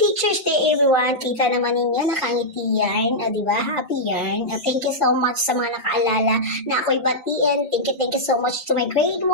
Teacher's Day, everyone. Kita naman ninyo, nakangiti yan. Diba? Happy yan. Thank you so much sa mga nakaalala na ako'y batiin. Thank you so much to my grade 1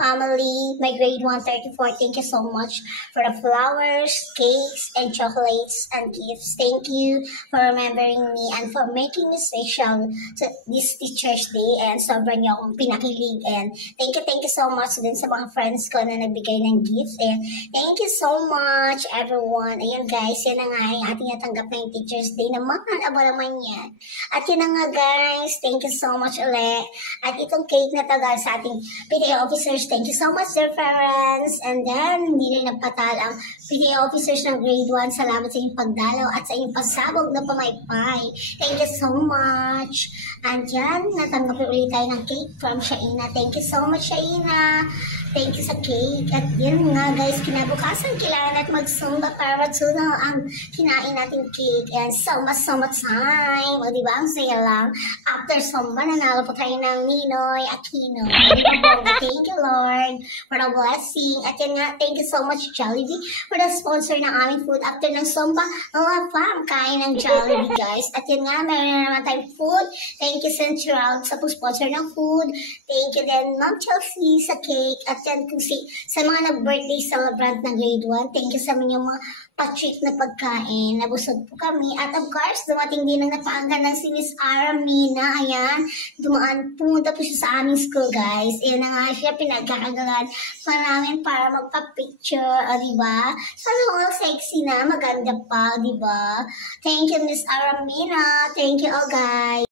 family, my grade 134. Thank you so much for the flowers, cakes, and chocolates, and gifts. Thank you for remembering me and for making me special to this Teacher's Day. And sobrang niyo akong pinakilig. And thank you so much din sa mga friends ko na nagbigay ng gifts. And thank you so much, everyone. Ayan guys, yan na nga yung ating natanggap na yung Teacher's Day naman. Aba naman yan. At yun na nga guys, thank you so much ulit. At itong cake na tagal sa ating PTA officers, thank you so much dear parents. And then, hindi rin nagpatal ang PTA officers ng grade 1. Salamat sa inyong pagdalaw at sa inyong pasabog na pamaypay. Thank you so much. And yan, natanggap ulit tayo ng cake from Shaina. Thank you so much Shaina. Thank you sa cake. At yun nga guys, kinabukasan kailangan natin mag-sumba para matuna ang kinain natin cake. And so much time. O diba, ang saya lang. After sumba, nanalo pa tayo ng Ninoy Aquino. Thank you Lord for the blessing. At yan nga, thank you so much Jollibee for the sponsor ng aming food. After ng sumba, fam, kain ng Jollibee guys. At yan nga, meron na naman tayong food. Thank you Central sa sponsor ng food. Thank you din Ma'am Chelsea sa cake. At yan kung sa mga nag-birthday celebrant ng grade 1, thank you sa inyong mga pa-treat na pagkain. Nabusog po kami. At of course, dumating din ang napaanggan ng si Miss Aramina. Ayan, pumunta po siya sa aming school guys. Ayan na nga siya, pinagkakagalan pa namin para magpa-picture. O diba? Sana all sexy na, maganda pa, diba? Thank you Miss Aramina. Thank you all guys.